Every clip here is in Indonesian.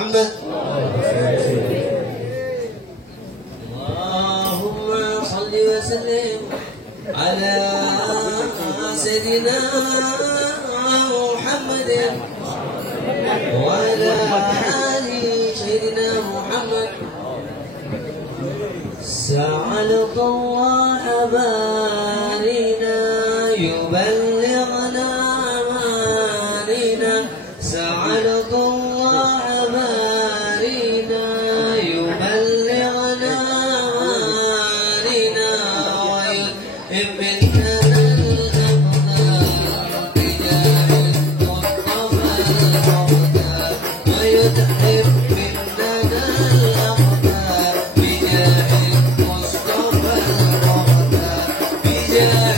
محمد اللهم صل وسلم على سيدنا محمد وعلى آل سيدنا محمد سألك الله بارنا يبلغنا أمانينا سألك الله بارنا يبلغنا أمانينا ويمننا الأقدار بجاه المصطفى المختار ويذهب مننا الأقدار بجاه المصطفى المختار بجاه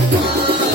المصطفى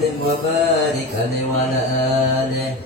وسلم وبارك عليه وعلى آله.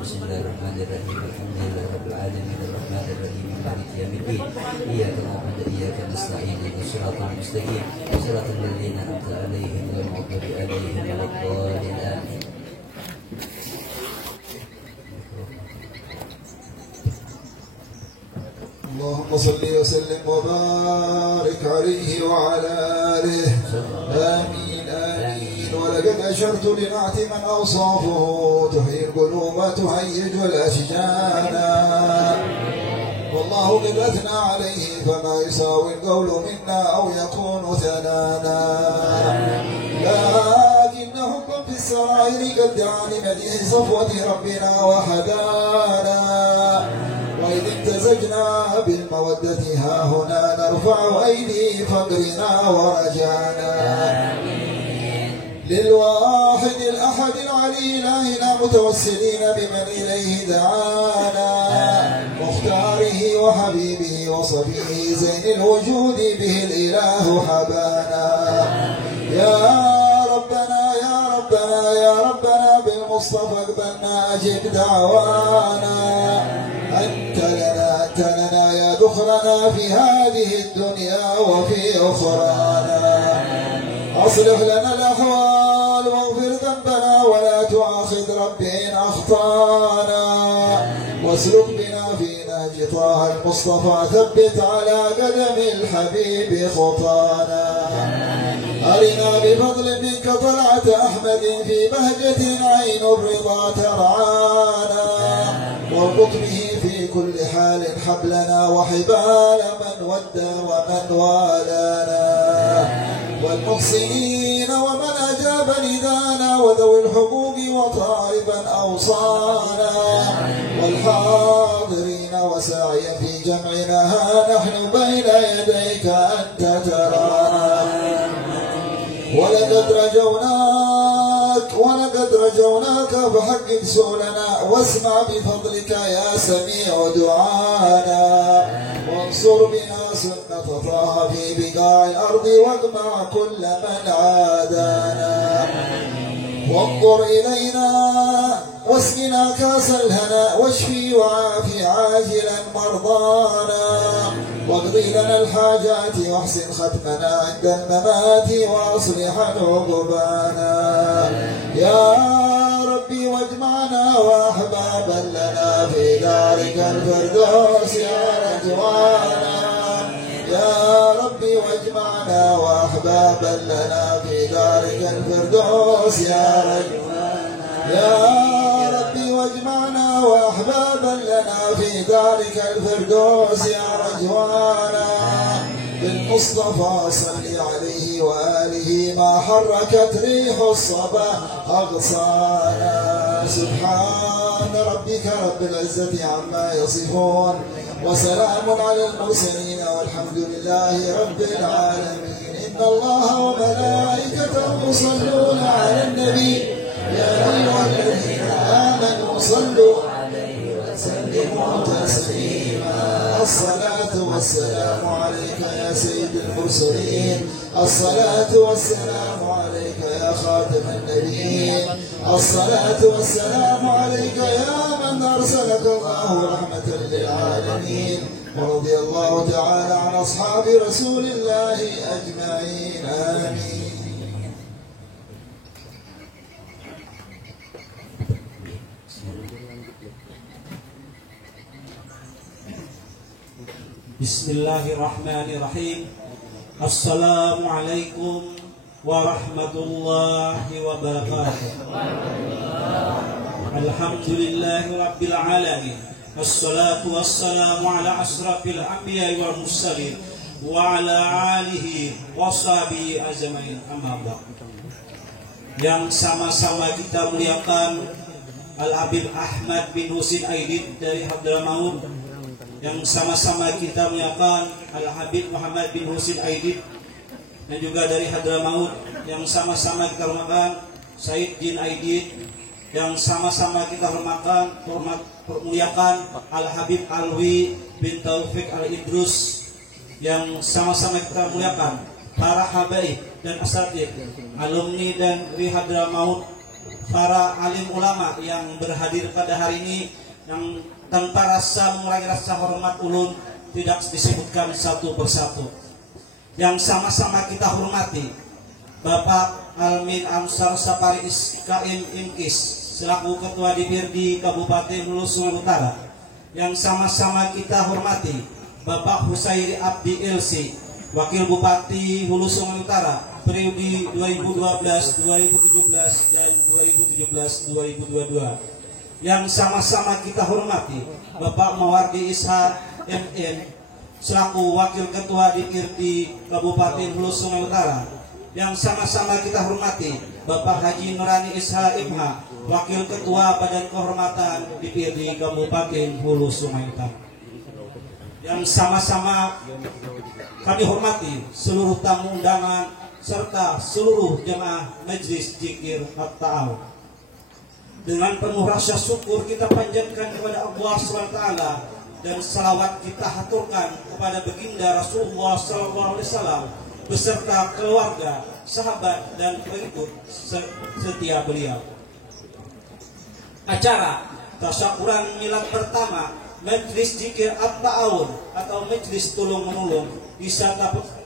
بسم الله الرحمن الرحيم الحمد لله رب العالمين الرحمن الرحيم مالك يوم الدين إياك نعبد وإياك نستعين اهدنا الصراط المستقيم صراط الذين أنعمت عليهم غير المغضوب عليهم ولا الضالين آمين. اللهم صل وسلم وبارك عليه وعلى آله. آمين آمين. ولقد أشرت لنعت من أوصافه تحيي القلوب وتهيج الأشجان، والله قد أثنى عليه فما يساوي القول منا أو يكون ثنانا، لكنه في السرائر قد دعا لمديح صفوة ربنا وحدانا، وإذ امتزجنا بالمودة ها هنا نرفع أيدي فقرنا ورجانا، للواحد الأحد العلي إلهنا متوسلين بمن إليه دعانا، مختاره وحبيبه وصفيه زين الوجود به الإله حبانا. يا ربنا يا ربنا يا ربنا بالمصطفى اقبلنا أجب دعوانا، أنت لنا يا دخلنا في هذه الدنيا وفي أخرانا، أصلح لنا الأحوال واغفر ذنبنا ولا تؤاخذ ربي إن أخطانا، واسلك بنا في نهج طه المصطفى ثبت على قدم الحبيب خطانا، أرنا بفضل منك طلعة أحمد في بهجة عين الرضا ترعانا، واربط به في كل حال حبلنا وحبال من ودى ومن والانا، والمحسنين ومن أجاب ندانا وذوي الحقوق وطالبا أوصانا، والحاضرين وساعيا في جمعنا ها نحن بين يديك أنت ترانا، ولقد رجوناك فحقق سؤلنا واسمع بفضلك يا سميع دعانا، وانصر بنا سنة طه في بقاع الأرض واجمع كل من عادانا، وانظر إلينا واسقنا كاس الهنا واشفي وعافي عاجلا مرضانا، واقضي لنا الحاجات واحسن ختمنا عند الممات واصلح عقبانا، يا ربي واجمعنا واحبابا لنا في دارك الفردوس يا رجوانا، يا ربي واجمعنا واحبابا لنا في دارك الفردوس يا رجوانا، يا ربي واجمعنا واحبابا لنا في دارك الفردوس يا رجوانا، بالمصطفى صل عليه وآله ما حركت ريح الصبا أغصانا، سبحان ربك رب العزة عما يصفون وسلام على المرسلين والحمد لله رب العالمين. إن الله وملائكته يصلون على النبي يا أيها الذين آمنوا صلوا عليه وسلموا تسليما، الصلاة والسلام عليك يا سيد المرسلين، الصلاة والسلام عليك يا خاتم النبيين، الصلاة والسلام عليك يا من أرسلك الله رحمة للعالمين، ورضي الله تعالى عن أصحاب رسول الله أجمعين آمين. Bismillahirrahmanirrahim. Assalamualaikum warahmatullahi wabarakatuh. Alhamdulillahi rabbil alamin. Wassalatu wassalamu ala asrafil anbiya'i wal mursalin wa ala alihi washabihi ajmain, amma ba'd. Yang sama-sama kita muliakan Al-Habib Ahmad bin Husin Aidid dari Hadramaut, yang sama-sama kita muliakan Al-Habib Muhammad bin Husin Aidid dan juga dari Hadramaut, yang sama-sama kita hormatkan Said Din Aidid, yang sama-sama kita muliakan Al-Habib Alwi bin Taufik Al-Idrus, yang sama-sama kita muliakan para habaib dan asatid, alumni dan Hadramaut, para alim ulama yang berhadir pada hari ini, yang tanpa rasa mengurangi rasa hormat ulun tidak disebutkan satu persatu. Yang sama-sama kita hormati Bapak Almin Ansar Sapari Iskaim Inkis selaku Ketua DPRD Kabupaten Hulu Sungai Utara. Yang sama-sama kita hormati Bapak Husairi Abdi LC, Wakil Bupati Hulu Sungai Utara periode 2012, 2017 dan 2017-2022. Yang sama-sama kita hormati Bapak Mawardi Ishak MN selaku Wakil Ketua DPRD Kabupaten Hulu Sungai Utara. Yang sama-sama kita hormati Bapak Haji Nurani Ishak MH, Wakil Ketua Badan Kehormatan DPRD Kabupaten Hulu Sungai Utara. Yang sama-sama kami hormati seluruh tamu undangan serta seluruh jemaah Majelis Zikir At-Ta'awun. Dengan penuh rasa syukur kita panjatkan kepada Allah SWT dan salawat kita haturkan kepada baginda Rasulullah SAW beserta keluarga, sahabat dan pengikut setia beliau. Acara tasyakuran milad pertama Majelis Zikir At-Ta'awun atau Majelis Tulung Menulung Desa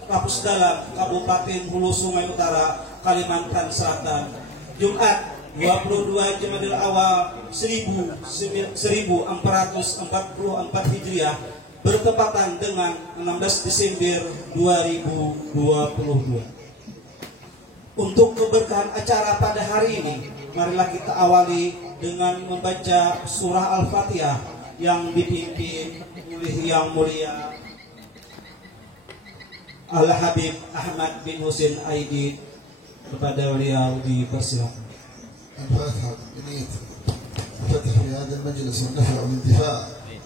Kapus Dalam Kabupaten Hulu Sungai Utara, Kalimantan Selatan, Jumat 22 Jamadil Awal 1444 Hijriah bertepatan dengan 16 Desember 2022. Untuk keberkahan acara pada hari ini, marilah kita awali dengan membaca surah Al-Fatihah yang dipimpin oleh Yang Mulia Al-Habib Ahmad bin Husin Aidid. Kepada beliau dipersilakan. الفاتحة بنية الفتح في هذا المجلس والنفع والانتفاع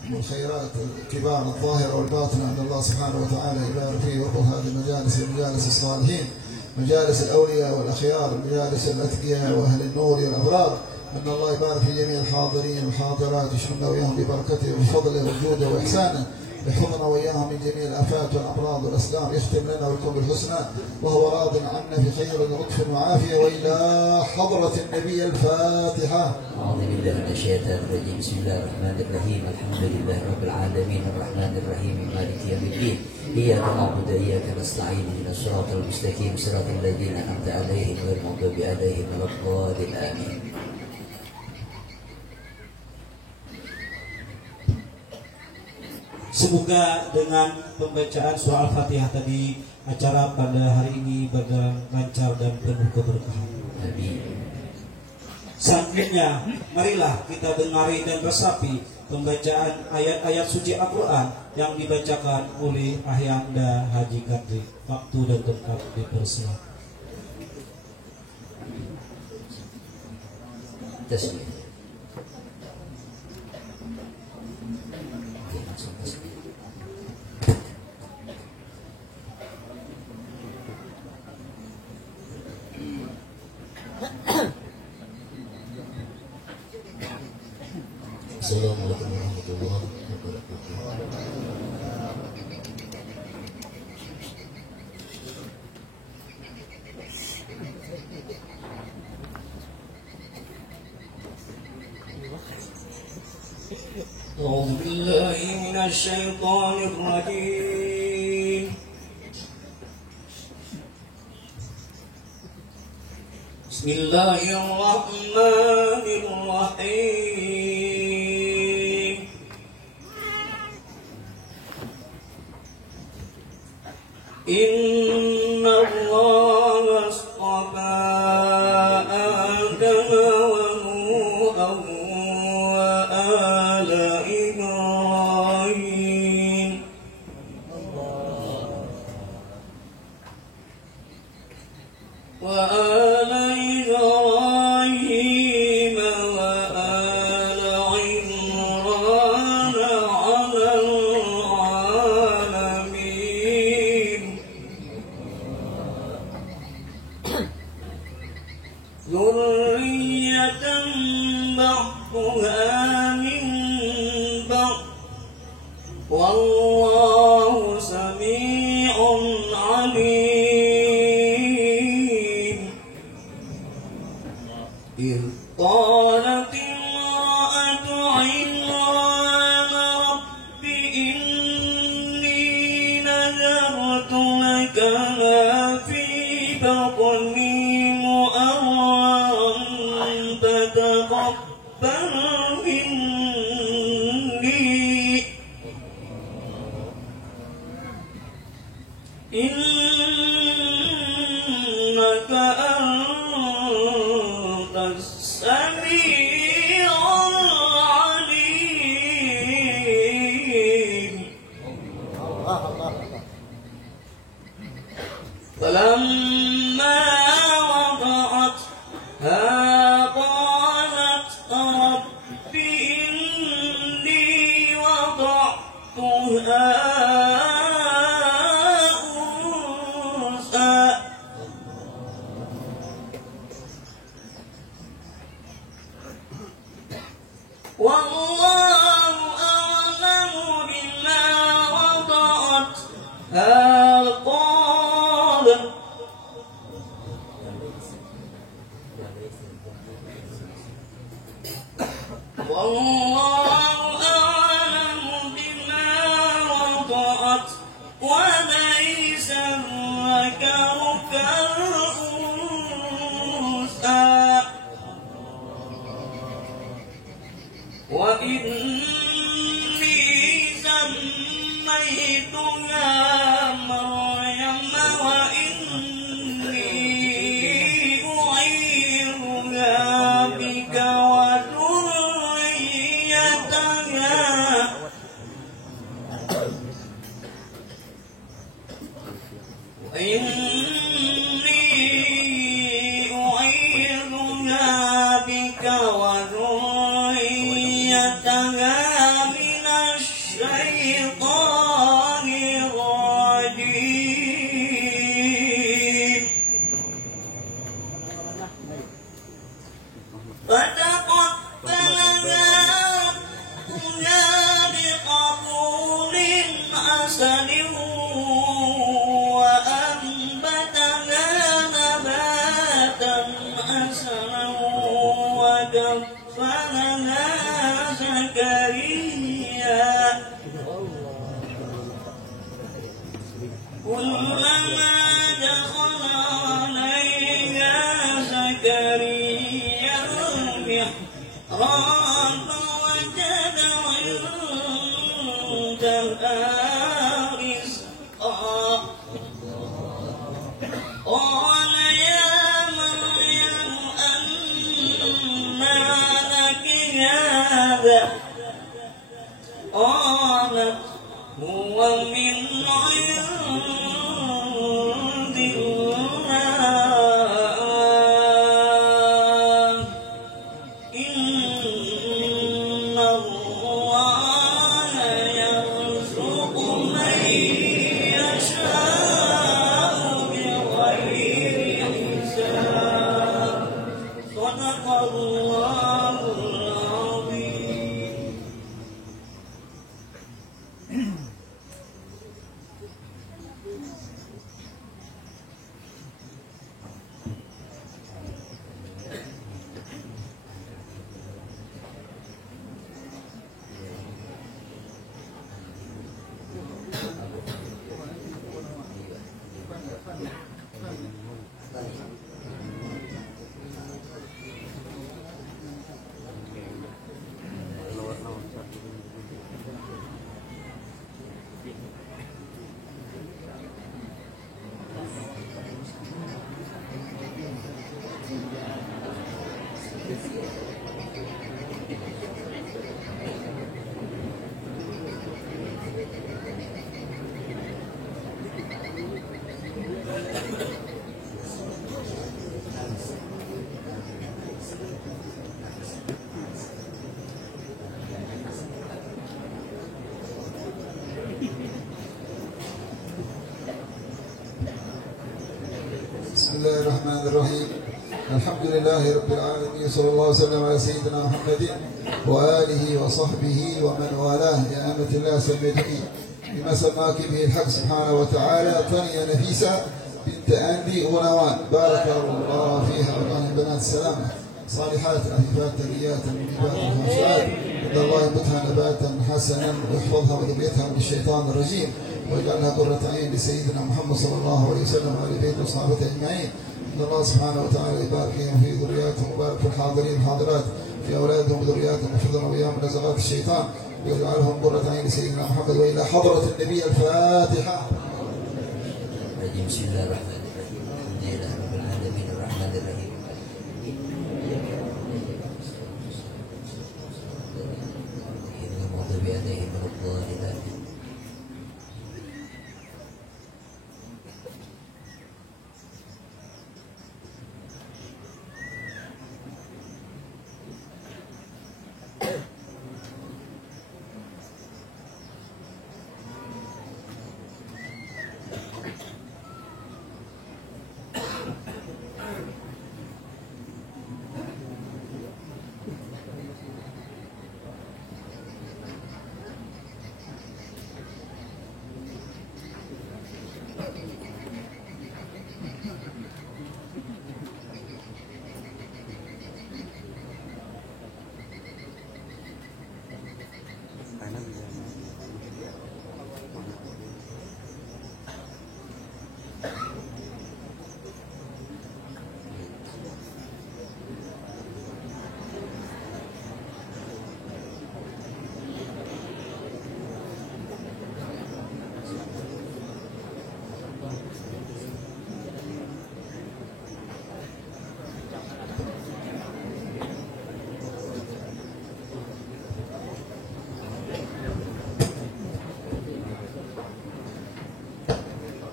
والخيرات الكبار الظاهرة والباطنة أن الله سبحانه وتعالى يبارك فيه ويرضى هذه المجالس مجالس الصالحين، مجالس الأولياء والأخيار، مجالس الأتقياء وأهل النور والأبرار. أن الله يبارك في جميع الحاضرين والحاضرات، يشملنا وإياهم ببركته وفضله وجوده وإحسانه، يحفظنا وإياهم من جميع الآفات والأمراض والأسلام، يختم لنا ولكم بالحسنى وهو راض عنا في خير ولطف وعافية. وإلى حضرة النبي الفاتحة. أعوذ بالله من الشيطان الرجيم. بسم الله الرحمن الرحيم. الحمد لله رب العالمين الرحمن الرحيم مالك يوم الدين. إياك نعبد وإياك نستعين اهدنا الصراط المستقيم صراط الذين أنعمت عليهم غير المغضوب عليهم ولا الضالين آمين. Semoga dengan pembacaan surah Al-Fatihah tadi acara pada hari ini berjalan lancar dan penuh keberkahan. Amin. Selanjutnya, marilah kita dengari dan resapi pembacaan ayat-ayat suci Al-Quran yang dibacakan oleh Ahyanda Haji Kadri. Waktu dan tempat dipersilakan. Tasbih. Assalamualaikum warahmatullahi wabarakatuh. أعوذ بالله من الشيطان الرجيم. بسم الله الرحمن الرحيم. إن الله اصطفى آدم ونوحا وآل إبراهيم وآل إبراهيم وآل عمران على العالمين ذرية بعضها من بعض والله سميع عليم إذ قالت امرأة عمران رب إني نذرت لك ما في بطني محررا فتقبل مني إنك أنت السميع العليم فلما وضعتها قالت رب إني وضعتها أنثى والله أعلم بما وضعت قال والله أعلم بما وضعت وليس الذكر كالأنثى وإني سميتها مريم وإني أعيذها بك وذريتها من الشيطان الرجيم فتقبلها ربنا بقبول حسن وأنبتنا نباتا حسنا وكفلنا زكريا كلما دخل عليها زكريا المحراب وجد عندها رزقا قال يا مريم أنى لك هذا قالت هو من عند الله إن الله يرزق من يشاء بغير حساب صدق الله العظيم. الرحمن الرحيم. الحمد لله رب العالمين، صلى الله وسلم على سيدنا محمد وآله وصحبه ومن والاه. يا أمة الله سميتني بما سماك به الحق سبحانه وتعالى. طنية نفيسة بنت أندي ونوان، بارك الله فيها وكان بنات السلامة صالحات عفيفات تقيات منيبات خاشعات. إن الله ينبتها نباتا حسنا ويحفظها وذريتها من الشيطان الرجيم، ويجعلها قرة عين لسيدنا محمد صلى الله عليه وسلم وعلى بيته وصحبه أجمعين. إن الله سبحانه وتعالى يبارك فيهم في ذرياتهم ويبارك في الحاضرين والحاضرات في أولادهم وذرياتهم وحفظنا وإياهم من نزغات الشيطان، ويجعلهم قرة عين لسيدنا محمد. وإلى حضرة النبي الفاتحة. بسم الله الرحمن الرحيم. الحمد لله رب العالمين الرحمن الرحيم. المغضوب عليهم ولا الضالين.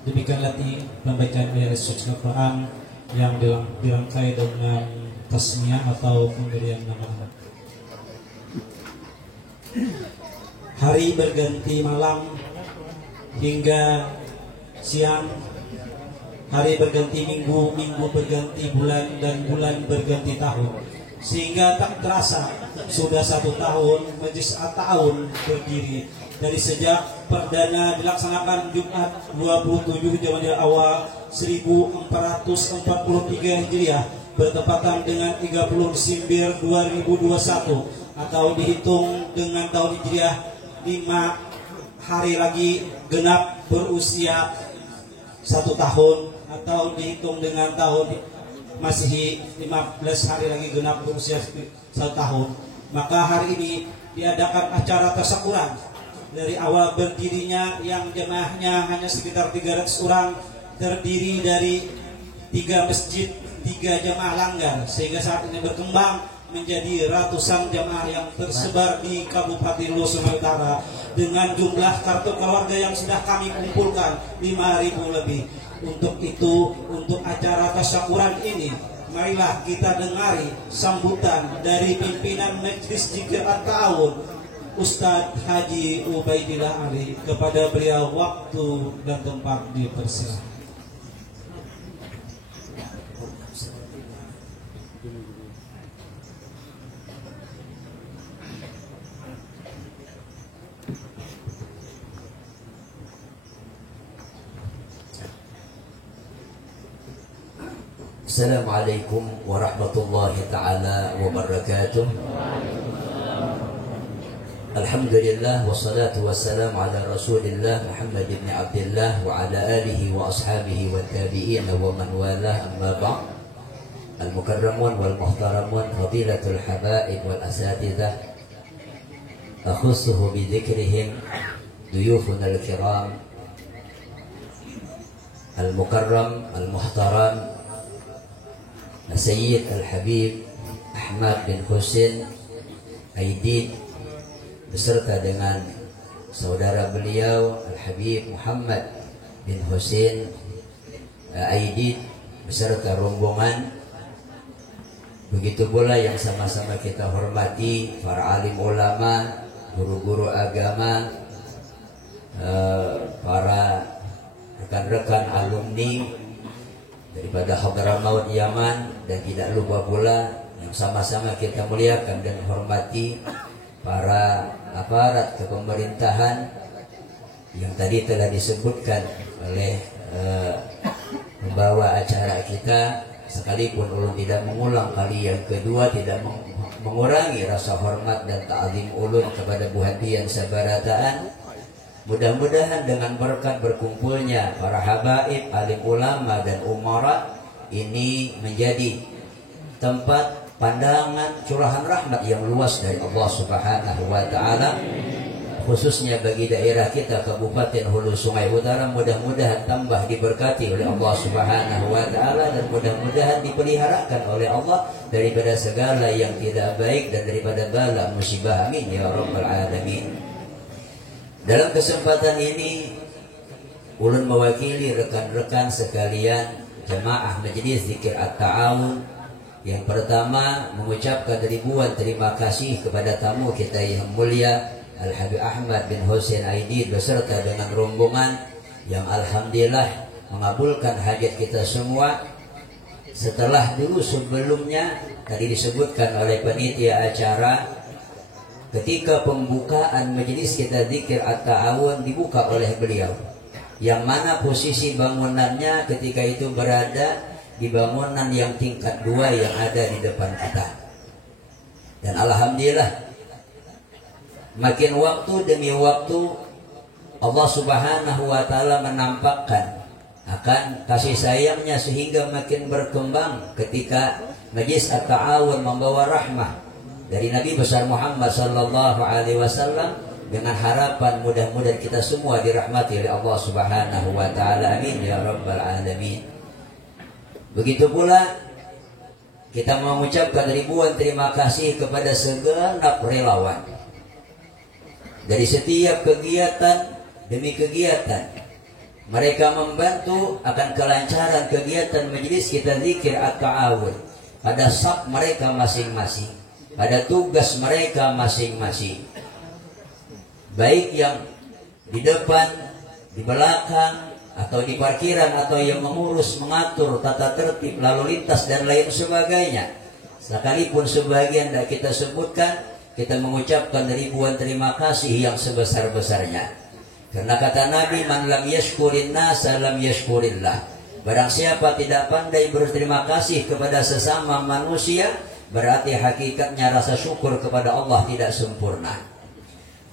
Demikianlah pembacaan dari suci Al-Quran yang dirangkai dengan tasmiyah atau pemberian nama. Hari berganti malam hingga siang, hari berganti minggu, minggu berganti bulan, dan bulan berganti tahun, sehingga tak terasa sudah 1 tahun Majelis At-Ta'awun berdiri. Dari sejak perdana dilaksanakan Jumat 27 Jamadil Awal 1443 Hijriah bertepatan dengan 30 Desember 2021, atau dihitung dengan tahun Hijriah 5 hari lagi genap berusia 1 tahun, atau dihitung dengan tahun Masehi 15 hari lagi genap berusia 1 tahun. Maka hari ini diadakan acara tasyakuran. Dari awal berdirinya yang jemaahnya hanya sekitar 300 orang, terdiri dari 3 masjid, 3 jemaah langgar, sehingga saat ini berkembang menjadi ratusan jemaah yang tersebar di Kabupaten Luwu Sungai Utara, dengan jumlah kartu keluarga yang sudah kami kumpulkan 5.000 lebih. Untuk itu, untuk acara tasyakuran ini, marilah kita dengari sambutan dari pimpinan Majelis Zikir At-Ta'awun, Ustadz Haji Ubaidillah Ali. Kepada beliau waktu dan tempat dipersilakan. Assalamualaikum warahmatullahi ta'ala wabarakatuh. Alhamdulillah wassalatu wassalamu ala Rasulillah Muhammad ibn Abdullah wa ala alihi wa ashabihi wa tabi'in wa man walah, amma ba'd. Al-mukarramun wal muhtaramun, fadilatul habaib wal asatidzah, akhussuhu bi dzikrihim duyufuna al-kiram, al-mukarram al-muhtaram Sayyid Al-Habib Ahmad bin Husin Aidid, beserta dengan saudara beliau Al-Habib Muhammad bin Husin Aidid beserta rombongan. Begitu pula yang sama-sama kita hormati para alim ulama, guru-guru agama, para rekan-rekan alumni daripada Hadramaut Yaman, dan tidak lupa pula yang sama-sama kita muliakan dan hormati para aparat kepemerintahan yang tadi telah disebutkan oleh pembawa acara kita. Sekalipun ulun tidak mengulang kali yang kedua, tidak mengurangi rasa hormat dan ta'zim ulun kepada Buhadian Sabarataan. Mudah-mudahan dengan berkat berkumpulnya para habaib, alim ulama dan umara ini menjadi tempat pandangan curahan rahmat yang luas dari Allah Subhanahu wa taala, khususnya bagi daerah kita Kabupaten Hulu Sungai Utara. Mudah-mudahan tambah diberkati oleh Allah Subhanahu wa taala, dan mudah-mudahan dipeliharakan oleh Allah daripada segala yang tidak baik dan daripada bala musibah, amin ya rabbal alamin. Dalam kesempatan ini ulun mewakili rekan-rekan sekalian jemaah Majelis Zikir At-Ta'awun. Yang pertama mengucapkan ribuan terima kasih kepada tamu kita yang mulia Al-Habib Ahmad bin Husin Aidid beserta dengan rombongan yang alhamdulillah mengabulkan hajat kita semua. Setelah dulu sebelumnya tadi disebutkan oleh panitia acara, ketika pembukaan majelis kita Zikir At-Ta'awun dibuka oleh beliau, yang mana posisi bangunannya ketika itu berada di bangunan yang tingkat 2 yang ada di depan kita. Dan alhamdulillah makin waktu demi waktu Allah Subhanahu wa taala menampakkan akan kasih sayangnya sehingga makin berkembang ketika Majelis At-Ta'awun membawa rahmah dari Nabi besar Muhammad sallallahu alaihi wasallam, dengan harapan mudah-mudahan kita semua dirahmati oleh Allah Subhanahu wa taala, amin ya rabbal alamin. Begitu pula kita mengucapkan ribuan terima kasih kepada segenap relawan dari setiap kegiatan demi kegiatan. Mereka membantu akan kelancaran kegiatan majelis kita Zikir At-Ta'awun pada saf mereka masing-masing, pada tugas mereka masing-masing, baik yang di depan, di belakang, atau di parkiran, atau yang mengurus, mengatur tata tertib lalu lintas dan lain sebagainya. Sekalipun sebagian tidak kita sebutkan, kita mengucapkan ribuan terima kasih yang sebesar-besarnya. Karena kata Nabi, man lam yashkurin nasa lam yashkurillah. Barang siapa tidak pandai berterima kasih kepada sesama manusia, berarti hakikatnya rasa syukur kepada Allah tidak sempurna.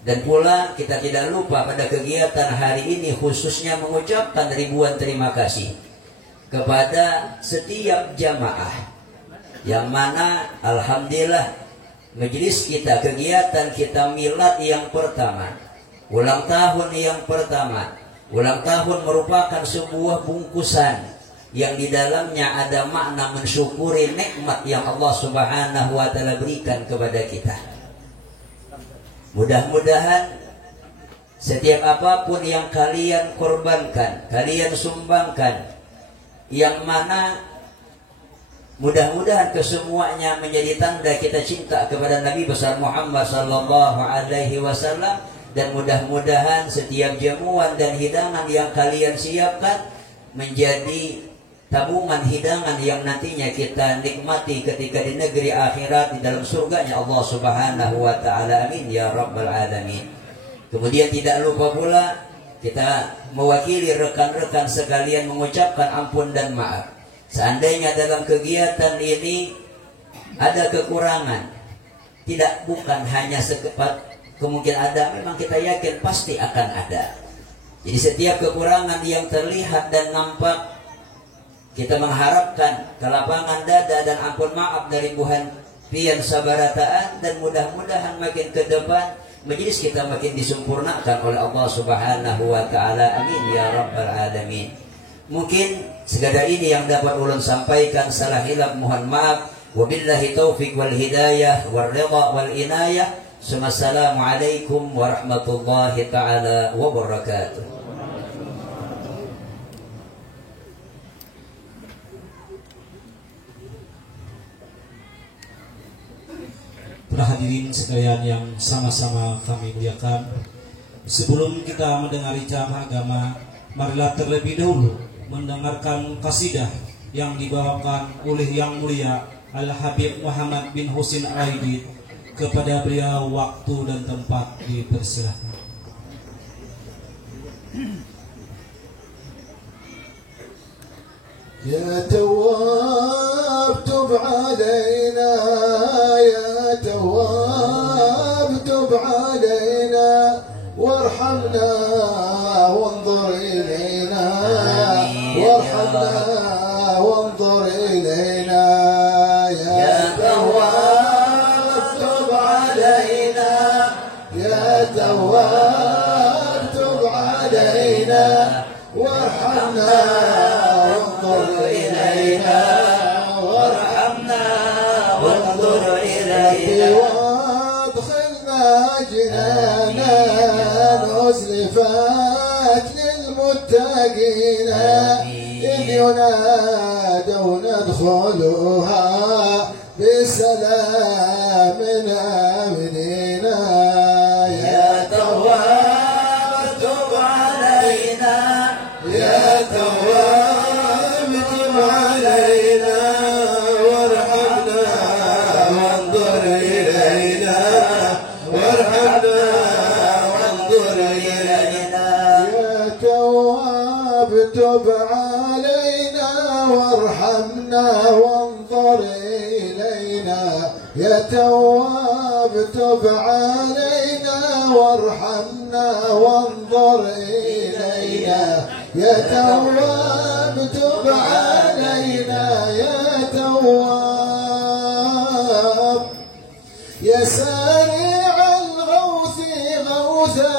Dan pula kita tidak lupa pada kegiatan hari ini khususnya mengucapkan ribuan terima kasih kepada setiap jamaah, yang mana alhamdulillah majelis kita, kegiatan kita milad yang pertama, ulang tahun yang pertama. Ulang tahun merupakan sebuah bungkusan yang di dalamnya ada makna mensyukuri nikmat yang Allah Subhanahu wa taala berikan kepada kita. Mudah-mudahan setiap apapun yang kalian korbankan, kalian sumbangkan, yang mana mudah-mudahan kesemuanya menjadi tanda kita cinta kepada Nabi besar Muhammad sallallahu alaihi wasallam, dan mudah-mudahan setiap jamuan dan hidangan yang kalian siapkan menjadi tabungan hidangan yang nantinya kita nikmati ketika di negeri akhirat di dalam surganya Allah Subhanahu wa taala, amin ya rabbal alamin. Kemudian tidak lupa pula kita mewakili rekan-rekan sekalian mengucapkan ampun dan maaf. Seandainya dalam kegiatan ini ada kekurangan, bukan hanya sekepat kemungkinan ada, memang kita yakin pasti akan ada. Jadi setiap kekurangan yang terlihat dan nampak, kita mengharapkan kelapangan dada dan ampun maaf dari Buhadian Sabarataan, dan mudah-mudahan makin ke depan majelis kita makin disempurnakan oleh Allah Subhanahu wa taala, amin ya rabbal alamin. Mungkin sekadar ini yang dapat ulun sampaikan, salah hilaf mohon maaf. Wabillahi taufiq wal hidayah wal ridha wal inayah. Assalamualaikum warahmatullahi taala wabarakatuh. Para hadirin sekalian yang sama-sama kami muliakan, sebelum kita mendengar ceramah agama, marilah terlebih dahulu mendengarkan qasidah yang dibawakan oleh Yang Mulia Al-Habib Muhammad bin Husin Aidid. Kepada beliau waktu dan tempat dipersilakan. يا تواب تب علينا يا تواب تب علينا وارحمنا وانظر إلينا وارحمنا وانظر إلينا يا تواب تب علينا يا تواب تب علينا وارحمنا وانظر إلينا وارحمنا وانظر إلينا وادخلنا جنانا أزلفت للمتقين إذ ينادون ادخلوها بسلام آمنين يا تواب تب علينا يا تواب تب علينا وارحمنا وانظر إلينا وارحمنا وانظر إلينا يا تواب تب علينا وارحمنا وانظر إلينا يا تواب تب علينا وارحمنا وانظر إلينا يا تواب تب علينا يا تواب يا سريع الغوث غوثا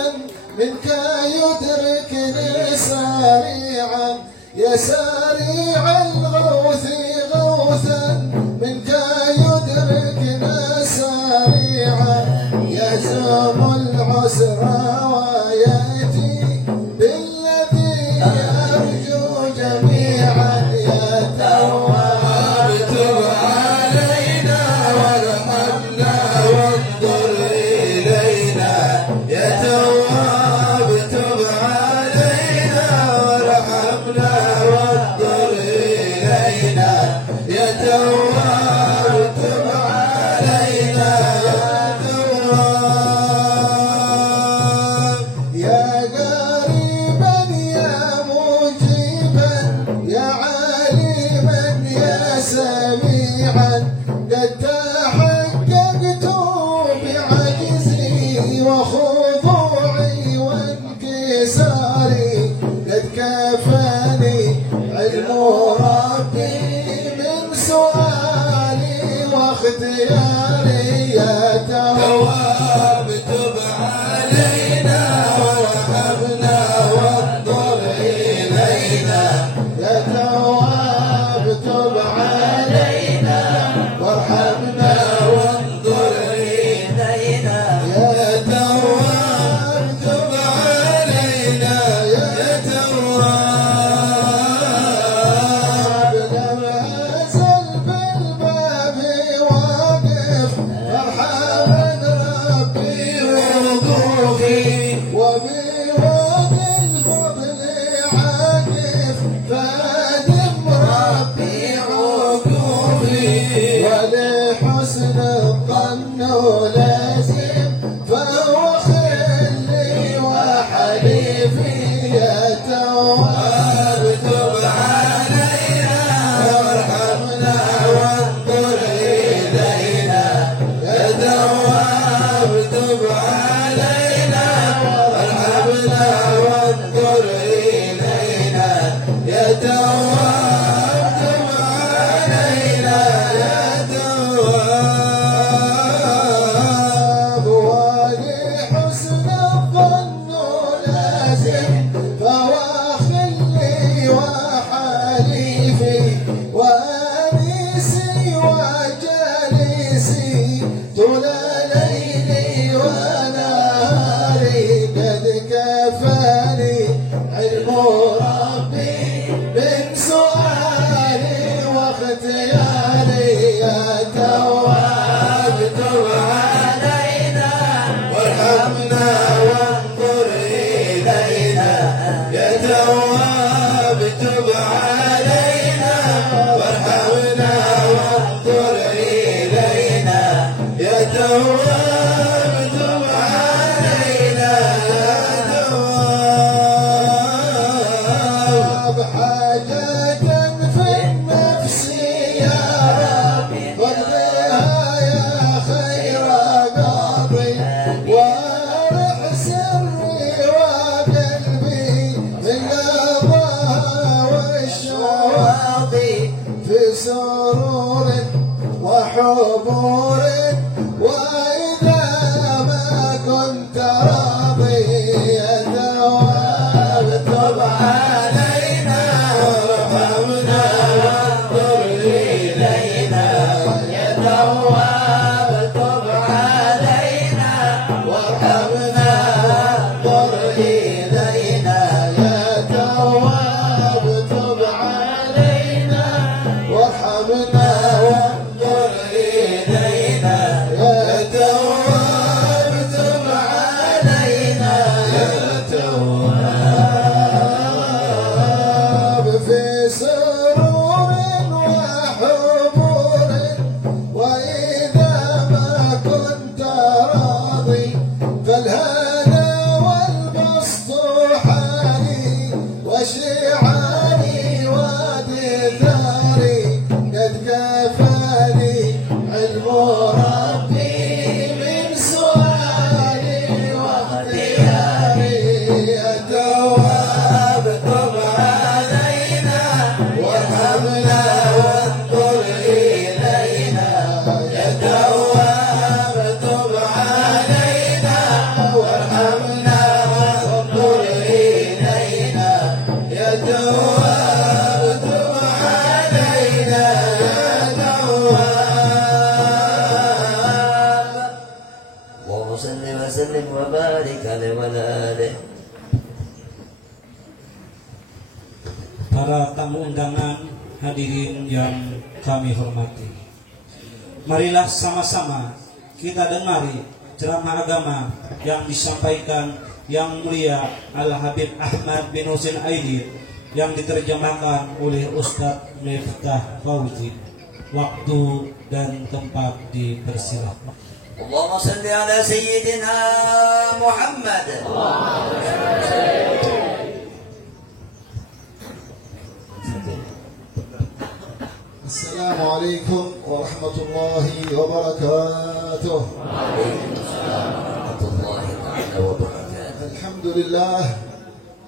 منك يدركني سريعا يا سريع الغوث غوثا منك يدركنا سريعا يزوم العسر ويأتي بالذي يرجو جميعا يا تواب تب علينا وارحمنا وانظر إلينا يا تواب تب علينا وارحمنا وانظر إلينا يا تواب تب علينا يا قريبا يا مجيبا يا عليما يا سميعا قد تحققت بعجزي وخضوعي وانكساري قد كفاني علم ربي من سؤالي واختياري يا تواب تب علينا وارحمنا وانظر إلينا يا تواب تب علينا وارحمنا وانظر إلينا يا تواب تب علينا يا تواب لم أزل بالباب واقف مرحبا ربي وضوفي وبواد الفضل عاكف فادم ربي عقوبي ولحسن الظن لازم فهو خلي وحليفي يا تواب تب علينا وارحمنا وانظر إلينا يا تواب تب علينا وارحمنا وانظر إلينا يا تواب تب علينا يا تواب ولحسن الظن لازم فهو خلي وحليفي وأنيسي وجالسي طول ليلي ونهاري قد كفاني علم ربي من سؤالي واختياري يا تواب تب علينا وارحمنا وانظر إلينا يا تواب تب علينا حاجة في النفس يا ربي قضيها يا خير قاضي وارع سري وقلبي بالقضاء والشواطي في سرور وحبور وإذا ما كنت راضي يا تواب تب علينا وارحمنا وانظر إلينا يا تواب تب علينا وارحمنا وانظر إلينا يا تواب تب علينا وارحمنا وانظر إلينا يا تواب تب علينا يا تواب في سرور وحبور وإذا ما كنت راضي فالهنا والبسط حالي وشعاري ودثاري قد كفاني علم ربي من سؤالي واختياري يا تواب تب علينا وارحمنا وانظر إلينا يا تواب تب علينا وارحمنا وانظر إلينا يا تواب تب علينا يا تواب. اللهم صل وسلم وبارك عليه وعلى آله. Para tamu undangan, hadirin yang kami hormati, marilah sama-sama kita dengari ceramah agama yang disampaikan Yang Mulia Al-Habib Ahmad bin Husin Aidid yang diterjemahkan oleh Ustadz Miftah Fauzi. Waktu dan tempat dipersilakan. اللهم صل على سيدنا محمد. السلام عليكم ورحمة الله وبركاته. وعليكم السلام ورحمة الله تعالى وبركاته. الحمد لله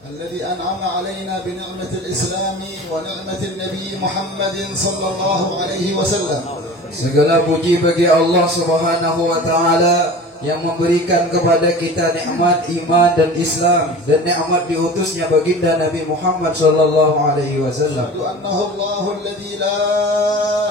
الذي أنعم علينا بنعمة الإسلام ونعمة النبي محمد صلى الله عليه وسلم. Segala puji bagi Allah Subhanahu wa taala yang memberikan kepada kita nikmat iman dan Islam dan nikmat diutusnya baginda Nabi Muhammad sallallahu alaihi wasallam. أنه الله الذي لا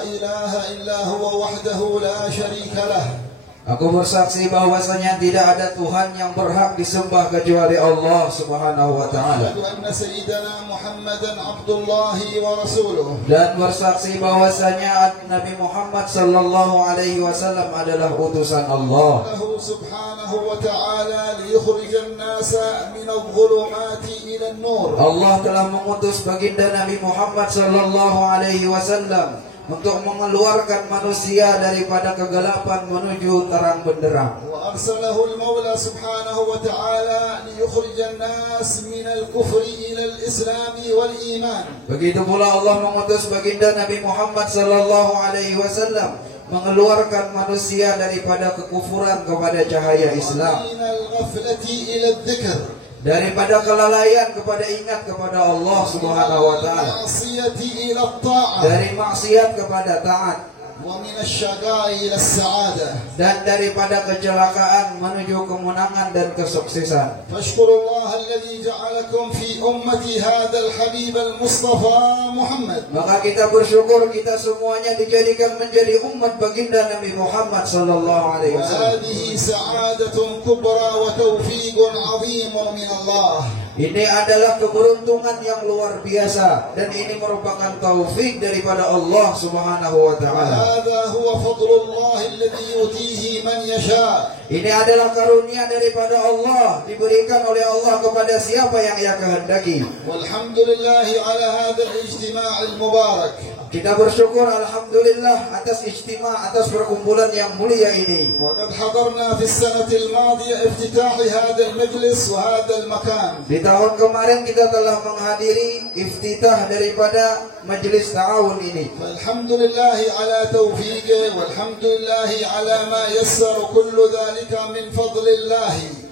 إله إلا هو وحده لا شريك له. Aku bersaksi bahwasanya tidak ada Tuhan yang berhak disembah kecuali Allah Subhanahu wa taala. أشهد أن سيدنا محمدا عبد الله ورسوله. Dan bersaksi bahwasanya Nabi Muhammad sallallahu alaihi wasallam adalah utusan Allah. له سبحانه وتعالى ليخرج الناس من الظلمات إلى النور. Allah telah mengutus baginda Nabi Muhammad sallallahu alaihi wasallam untuk mengeluarkan manusia daripada kegelapan menuju terang benderang. وأرسله المولى سبحانه وتعالى ليخرج الناس من الكفر إلى الإسلام والإيمان. Begitu pula Allah mengutus baginda Nabi Muhammad sallallahu alaihi wasallam mengeluarkan manusia daripada kekufuran kepada cahaya Islam, ومن الغفلة إلى الذكر. daripada kelalaian kepada ingat kepada Allah Subhanahu wa taala, المعصية إلى الطاعة. dari maksiat kepada taat, ومن الشقاء إلى السعادة. dan daripada kecelakaan menuju kemenangan dan kesuksesan. فاشكروا الله الذي جعلكم في أمة هذا الحبيب المصطفى محمد. Maka kita bersyukur kita semuanya dijadikan menjadi umat baginda Nabi Muhammad sallallahu alaihi wasallam. وهذه سعادة كبرى وتوفيق عظيم من الله. Ini adalah keberuntungan yang luar biasa dan ini merupakan taufik daripada Allah Subhanahu wa taala. هذا هو فضل الله الذي يؤتيه من يشاء. Ini adalah karunia daripada Allah, diberikan oleh Allah kepada siapa yang Ia kehendaki. والحمد لله على هذا الاجتماع المبارك. Kita bersyukur alhamdulillah atas ijtima, atas perkumpulan yang mulia ini. وقد حضرنا في السنة الماضية افتتاح هذا المجلس وهذا المكان. Di tahun kemarin kita telah menghadiri iftitah daripada majelis ta'awun ini. فالحمد لله على توفيقه والحمد لله على ما يسر كل ذلك من فضل الله.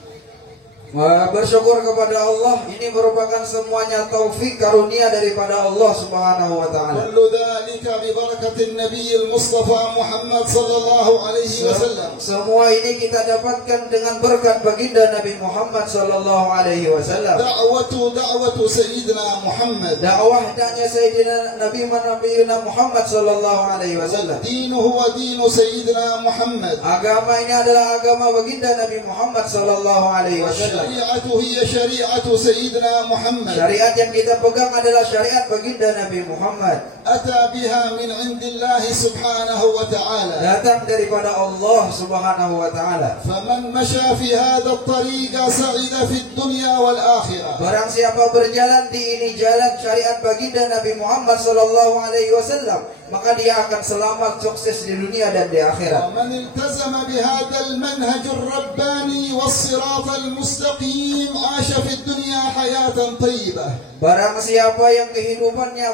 Bersyukur kepada Allah, ini merupakan semuanya taufik karunia daripada Allah Subhanahu wa taala. كل ذلك ببركة النبي المصطفى محمد صلى الله عليه وسلم. Semua ini kita dapatkan dengan berkat baginda Nabi Muhammad sallallahu alaihi wasallam. دعوة سيدنا محمد. Dakwahnya Sayyidina Nabi Muhammad sallallahu alaihi wasallam. دينه هو دين سيدنا محمد. Agama ini adalah agama baginda Nabi Muhammad sallallahu alaihi wasallam. الشريعة هي شريعة سيدنا محمد. Syariat yang kita pegang adalah syariat baginda Nabi Muhammad. أتى بها من عند الله سبحانه وتعالى. Datang daripada Allah Subhanahu wa taala. فمن مشى في هذا الطريق سعد في الدنيا والآخرة. Barang siapa berjalan di ini jalan syariat baginda Nabi Muhammad sallallahu alaihi wasallam, maka dia akan selamat sukses di dunia dan di akhirat. ومن التزم بهذا المنهج الرباني والصراط المستقيم عاش في الدنيا حياة طيبة. Barang siapa yang kehidupannya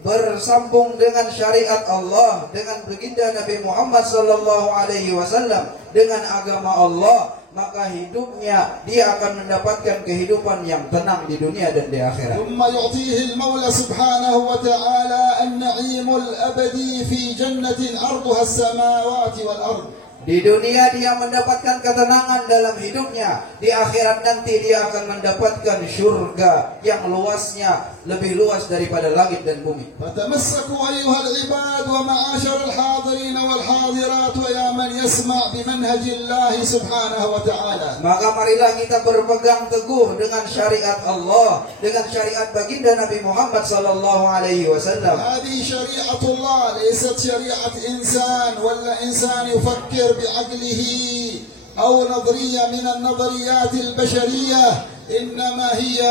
bersambung dengan syariat Allah, dengan baginda Nabi Muhammad sallallahu alaihi wasallam, dengan agama Allah, maka hidupnya dia akan mendapatkan kehidupan yang tenang di dunia dan di akhirat. ثم يعطيه المولى سبحانه وتعالى النعيم الأبدي في جنة عرضها السماوات والأرض. Di dunia dia mendapatkan ketenangan dalam hidupnya, di akhirat nanti dia akan mendapatkan surga yang luasnya lebih luas daripada langit dan bumi. فتمسكوا أيها العباد ومعاشر الحاضرين والحاضرات ويا من يسمع بمنهج الله سبحانه وتعالى. Maka marilah kita berpegang teguh dengan syariat Allah, dengan syariat baginda Nabi Muhammad sallallahu alaihi wasallam. هذه شريعة الله ليست شريعة إنسان ولا إنسان يفكر بعقله أو نظرية من النظريات البشرية، إنما هي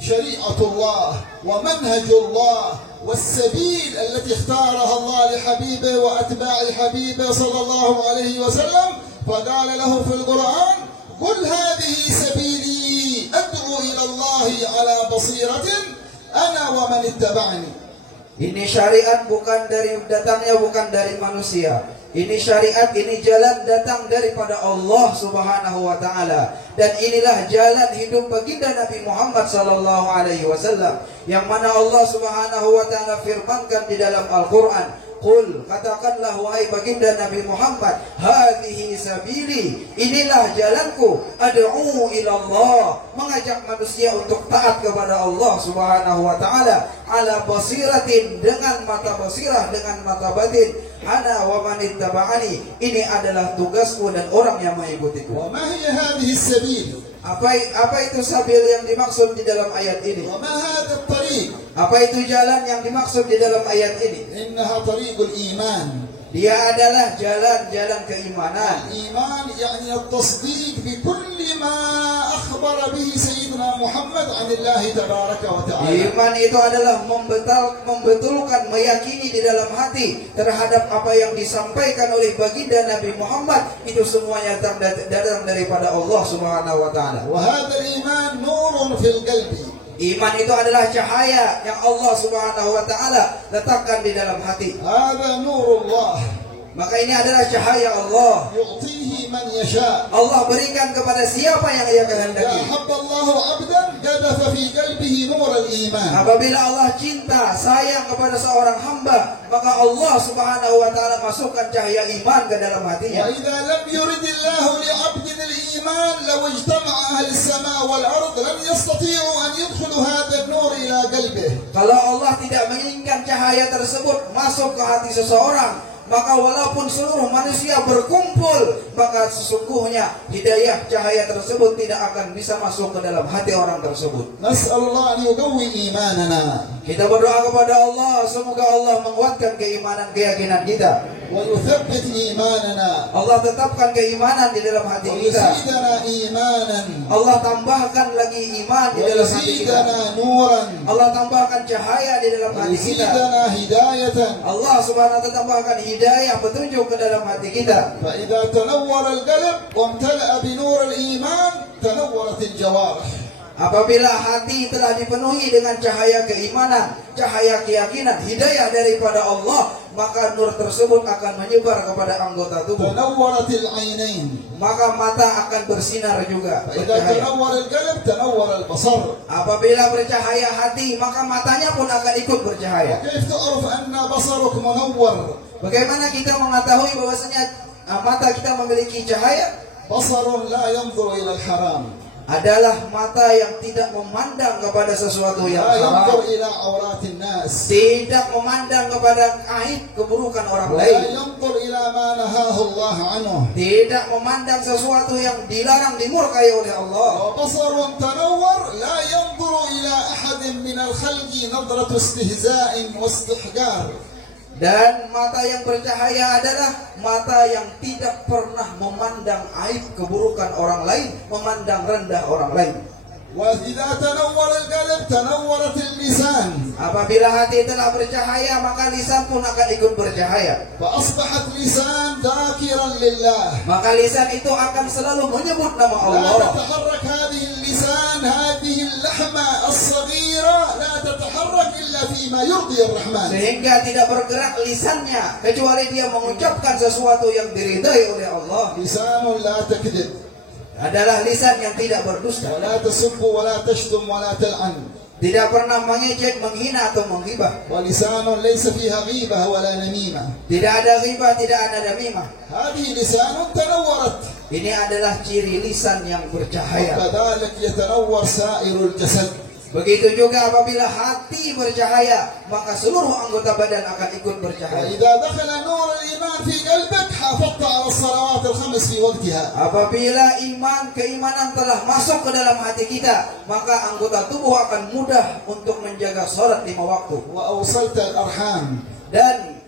شريعة الله ومنهج الله والسبيل التي اختارها الله لحبيبه وأتباع حبيبه صلى الله عليه وسلم، فقال له في القرآن: قل هذه سبيلي أدعو إلى الله على بصيرة أنا ومن اتبعني. Ini syariat datangnya bukan dari manusia. Ini syariat, ini jalan datang daripada Allah Subhanahu wa taala. Dan inilah jalan hidup baginda Nabi Muhammad sallallahu alaihi wasallam, yang mana Allah Subhanahu wa taala firmankan di dalam Al-Qur'an, Qul, katakanlah wahai baginda Nabi Muhammad, hadhihi sabili, inilah jalanku, ad'u ila Allah, mengajak manusia untuk taat kepada Allah Subhanahu wa taala, ala basiratin, dengan mata basirah, dengan mata batin, ana wa man ittaba'ani, ini adalah tugasku dan orang yang mengikutiku. وما هي هذه السبيل؟ Apa itu sabil yang dimaksud di dalam ayat ini? وما هذا الطريق؟ Apa itu jalan yang dimaksud di dalam ayat ini? إنها طريق الإيمان. Dia adalah jalan-jalan keimanan. الإيمان يعني التصديق بكل ما أخبر به سيدنا محمد عن الله تبارك وتعالى. Iman itu adalah membetulkan, meyakini di dalam hati terhadap apa yang disampaikan oleh baginda Nabi Muhammad, itu semuanya datang daripada Allah Subhanahu wa taala. وهذا الإيمان نور في القلب. Iman itu adalah cahaya yang Allah Subhanahu wa taala letakkan di dalam hati. هذا نور الله Maka ini adalah cahaya Allah. يعطيه من يشاء. Allah berikan kepada siapa yang Ia إذا kehendaki. أحب الله عبدا قذف في قلبه نور الإيمان. Apabila Allah cinta, sayang kepada seorang hamba, maka Allah Subhanahu wa taala masukkan cahaya iman ke dalam hatinya. وإذا لم يرد الله لعبد الإيمان لو اجتمع أهل السماء والأرض لم يستطيعوا أن يدخلوا هذا النور إلى قلبه. Kalau Allah tidak menginginkan cahaya tersebut masuk ke hati seseorang, maka walaupun seluruh manusia berkumpul, maka sesungguhnya hidayah cahaya tersebut tidak akan bisa masuk ke dalam hati orang tersebut. نسأل الله أن يقوي إيماننا. Kita berdoa kepada Allah, semoga Allah menguatkan keimanan keyakinan kita. ويثبت إيماننا Allah tetapkan keimanan di dalam hati kita. ويزيدنا إيمانا Allah tambahkan lagi iman di dalam hati kita. ويزيدنا نورا Allah tambahkan cahaya di dalam hati kita. ويزيدنا هداية. Allah subhanahu wa ta'ala tambahkan hidayah, petunjuk ke dalam hati kita. فإذا تنور القلب وامتلأ بنور الإيمان تنورت الجوارح. Apabila hati telah dipenuhi dengan cahaya keimanan, cahaya keyakinan, hidayah daripada Allah, maka nur tersebut akan menyebar kepada anggota tubuh. تنورت العينين. Maka mata akan bersinar juga, فإذا bercahaya. تنور القلب تنور البصر. Apabila bercahaya hati, maka matanya pun akan ikut bercahaya. كيف تعرف أن بصرك منور؟ Bagaimana kita mengetahui bahwasanya mata kita memiliki cahaya? بصر لا ينظر إلى الحرام، Adalah mata yang tidak memandang kepada sesuatu yang لا haram, ينظر إلى عورات الناس، tidak memandang kepada aib keburukan orang ولا lain, ينظر إلى ما نهاه الله عنه. tidak memandang sesuatu yang dilarang, dimurkai oleh Allah. وبصر تنور لا ينظر إلى أحد من الخلق نظرة استهزاء واستحقار. Dan mata yang bercahaya adalah mata yang tidak pernah memandang aib keburukan orang lain, memandang rendah orang lain. وإذا تنور القلب تنورت اللسان، Apabila hati telah bercahaya, maka lisan pun akan ikut bercahaya. فأصبحت لسان ذاكرا لله. Maka lisan itu akan selalu menyebut nama لا Allah. تتحرك هذه اللسان، هذه اللحمة الصغيرة لا تتحرك إلا فيما يرضي الرحمن. Sehingga tidak bergerak lisannya kecuali dia mengucapkan sesuatu yang diridai oleh Allah. لسان لا تكذب Adalah lisan yang tidak berdusta, ولا تسب ولا تشتم ولا تلعن. tidak pernah mengejek, menghina atau menggibah. ولسان ليس فيها غيبة ولا نميمة. Tidak ada ghibah, tidak ada namimah. هذه لسان تنورت، Ini adalah ciri lisan yang bercahaya. وكذلك يتنور سائر الجسد. Begitu juga apabila hati bercahaya, maka seluruh anggota badan akan ikut bercahaya. وإذا دخل نور الإيمان في قلبك حافظت على الصلوات الخمس في وقتها. Apabila keimanan telah masuk ke dalam hati kita, maka anggota tubuh akan mudah untuk menjaga sholat 5 waktu. وأوصلت الأرحام. Dan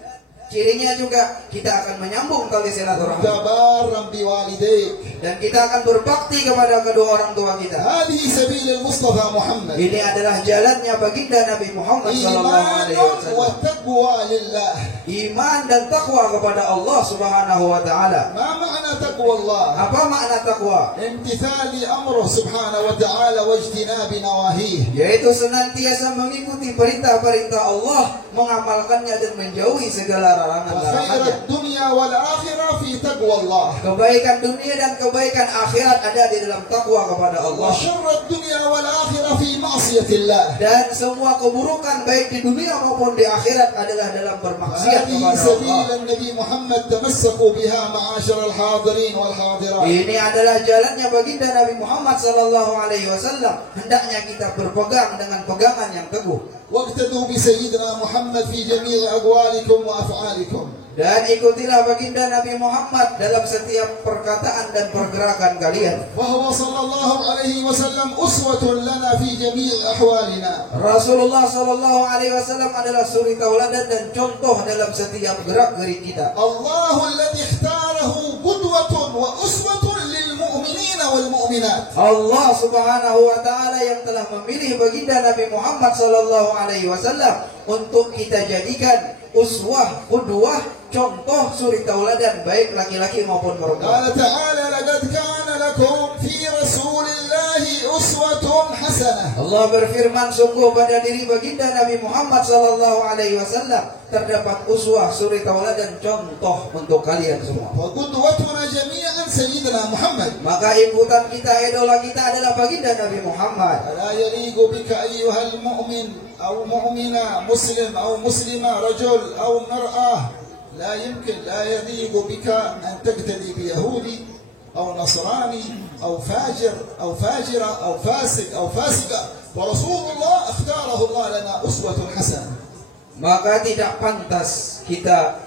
cirinya juga kita akan menyambung tali silaturahmi. تبارا بوالديك. Dan kita akan berbakti kepada kedua orang tua kita. هذه سبيل المصطفى محمد. Ini adalah jalannya baginda Nabi Muhammad SAW. إيمان والتقوى لله. Iman dan takwa kepada Allah Subhanahu wa taala. ما معنى تقوى الله؟ Apa makna takwa? امتثال أمره سبحانه وتعالى واجتناب نواهيه. Yaitu senantiasa mengikuti perintah-perintah Allah, mengamalkannya dan menjauhi segala وخير larangan-larangannya. الدنيا والآخرة في تقوى الله. Kebaikan dunia dan kebaikan akhirat ada di dalam takwa kepada Allah. وشر الدنيا والآخرة في معصية الله. Dan semua keburukan baik di dunia maupun di akhirat adalah dalam bermaksiat هذه kepada سبيل Allah. النبي محمد تمسكوا بها معاشر الحاضرين والحاضرات. Ini adalah jalannya baginda Nabi Muhammad sallallahu alaihi wasallam. Hendaknya kita berpegang dengan pegangan yang teguh. واقتدوا بسيدنا محمد في جميع أقوالكم وأفعالكم. Dan ikutilah baginda Nabi Muhammad dalam setiap perkataan dan pergerakan kalian. وهو صلى الله عليه وسلم أسوة لنا في جميع أحوالنا. Rasulullah sallallahu alaihi wasallam adalah suri tauladan dan contoh dalam setiap gerak-gerik kita. الله الذي اختاره قدوة وأسوة للمؤمنين والمؤمنات. Allah Subhanahu wa taala yang telah memilih baginda Nabi Muhammad sallallahu alaihi wasallam untuk kita jadikan uswah, qudwah, contoh suri tauladan baik laki-laki maupun perempuan. قال تعالى لقد كان لكم في رسول الله أسوة حسنة. Allah berfirman, sungguh pada diri baginda Nabi Muhammad sallallahu alaihi wasallam terdapat uswah, suri tauladan, contoh untuk kalian semua. وقدوتنا جميعا سيدنا محمد. Maka ikutan kita, idola kita adalah baginda Nabi Muhammad. لا يليق بك أيها المؤمن أو مؤمنة مسلم أو مسلمة رجل أو مرأة، لا يمكن، لا يليق بك أن تقتدي بيهودي أو نصراني أو فاجر أو فاجرة أو فاسق أو فاسقة. ورسول الله اختاره الله لنا أسوة حسنة. Maka tidak pantas kita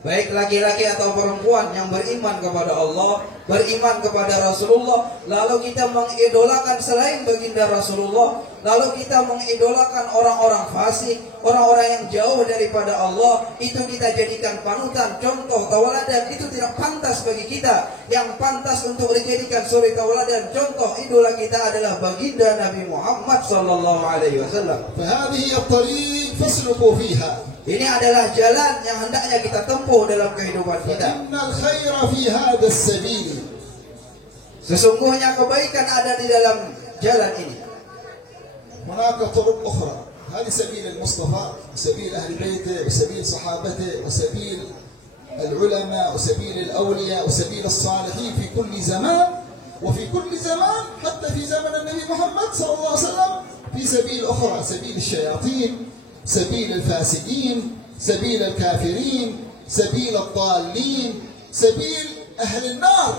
baik laki-laki atau perempuan yang beriman kepada Allah, beriman kepada Rasulullah, lalu kita mengidolakan selain baginda Rasulullah, lalu kita mengidolakan orang-orang fasik, orang-orang yang jauh daripada Allah, itu kita jadikan panutan, contoh, tauladan, itu tidak pantas bagi kita. Yang pantas untuk dijadikan suri tauladan, contoh, idola kita adalah baginda Nabi Muhammad sallallahu alaihi wasallam. فهذه الطريق فاسلكوا فيها. Ini adalah jalan yang hendaknya kita tempuh dalam kehidupan kita. فإن الخير في هذا السبيل. Sesungguhnya kebaikan ada di dalam jalan ini. هناك طرق أخرى. هذه سبيل المصطفى، سبيل أهل بيته، وسبيل صحابته، وسبيل العلماء، وسبيل الأولياء، وسبيل الصالحين في كل زمان، وفي كل زمان حتى في زمن النبي محمد صلى الله عليه وسلم في سبيل أخرى، سبيل الشياطين، سبيل الفاسدين، سبيل الكافرين، سبيل الضالين، سبيل أهل النار،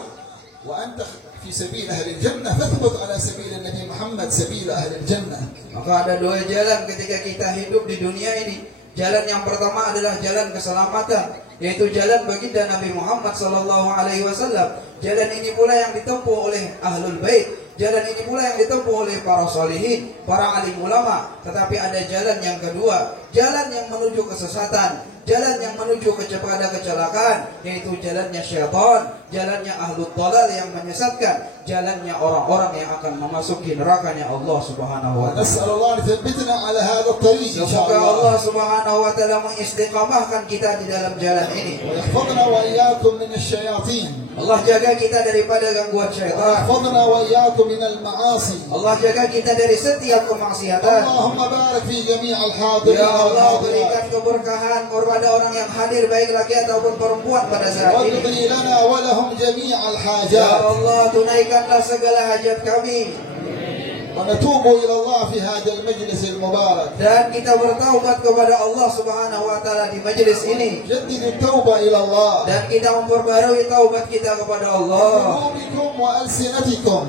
وأنت في سبيل أهل الجنة، فاثبت على سبيل النبي محمد سبيل أهل الجنة. Maka ada dua jalan ketika kita hidup di dunia ini. Jalan yang pertama adalah jalan keselamatan, yaitu jalan baginda Nabi Muhammad sallallahu alaihi wasallam. Jalan ini pula yang ditempuh oleh ahlul bait. Jalan ini pula yang ditempuh oleh para salihin, para alim ulama. Tetapi ada jalan yang kedua, jalan yang menuju kesesatan, jalan yang menuju kepada kecelakaan, yaitu jalannya syaitan, jalannya ahlul dhalal yang menyesatkan, jalannya orang-orang yang akan memasuki nerakanya Allah Subhanahu wa taala. نسأل الله أن يثبتنا على هذا الطريق إن شاء Semoga الله، Allah Subhanahu wa taala mengistiqamahkan kita di dalam jalan ini. ويحفظنا وإياكم من الشياطين، Allah jaga kita daripada gangguan syaitan. ويحفظنا وإياكم من المعاصي. Allah jaga kita dari setiap kemaksiatan. اللهم بارك في جميع الحاضرين Ya Allah, والحاضرات، berikan keberkahan kepada orang yang hadir, baik laki ataupun perempuan pada saat ini. واقضي لنا ولهم جميع Ya الحاجات، Allah, tunaikanlah segala hajat kami. ونتوب إلى الله في هذا المجلس المبارك. Dan kita bertaubat kepada Allah Subhanahu wa taala di majelis ini. جددوا التوبة إلى الله Dan kita memperbarui taubat kita kepada Allah. بقلوبكم وألسنتكم.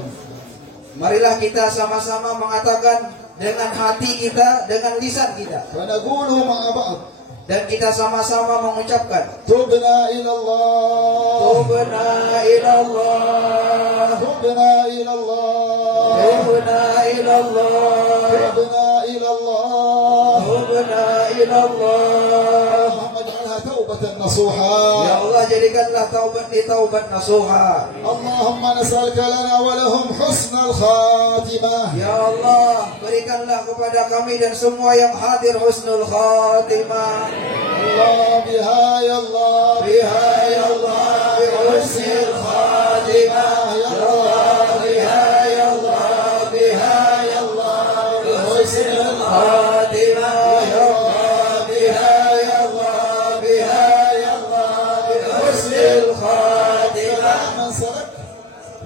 Marilah kita sama-sama mengatakan dengan hati kita, dengan lisan kita. فنقوله مع بعض. Dan kita sama-sama mengucapkan تبنا إلى الله، Tubna ilallah, تبنا إلى الله، Tubna ilallah, تبنا إلى الله. Tubna ilallah. اللهم اجعلها توبة نصوحا. Ya Allah, jadikanlah taubat di taubat nasuha. اللهم نسألك لنا ولهم حسن الخاتمة. Ya Allah, berikanlah kepada kami dan semua yang hadir husnul khatimah. الله بها يا الله، Biha ya Allah, bihusnil khatimah. Ya Allah, biha ya Allah, biha ya Allah, bihusnil khatimah. Ya Allah, biha ya Allah, biha ya Allah, bihusnil khatimah. من سلك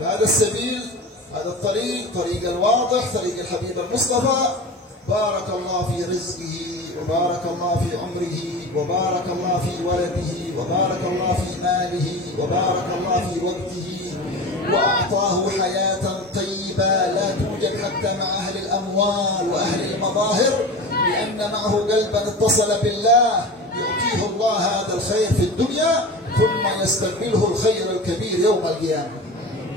بهذا السبيل، هذا الطريق، طريق الواضح، طريق الحبيب المصطفى، بارك الله في رزقه، وبارك الله في عمره، وبارك الله في ولده، وبارك الله في ماله، وبارك الله في وقته، وأعطاه حياة طيبة لا توجد حتى مع أهل الأموال وأهل المظاهر، لأن معه قلبا اتصل بالله يعطيه الله هذا الخير في الدنيا ثم يستقبله الخير الكبير يوم القيامة.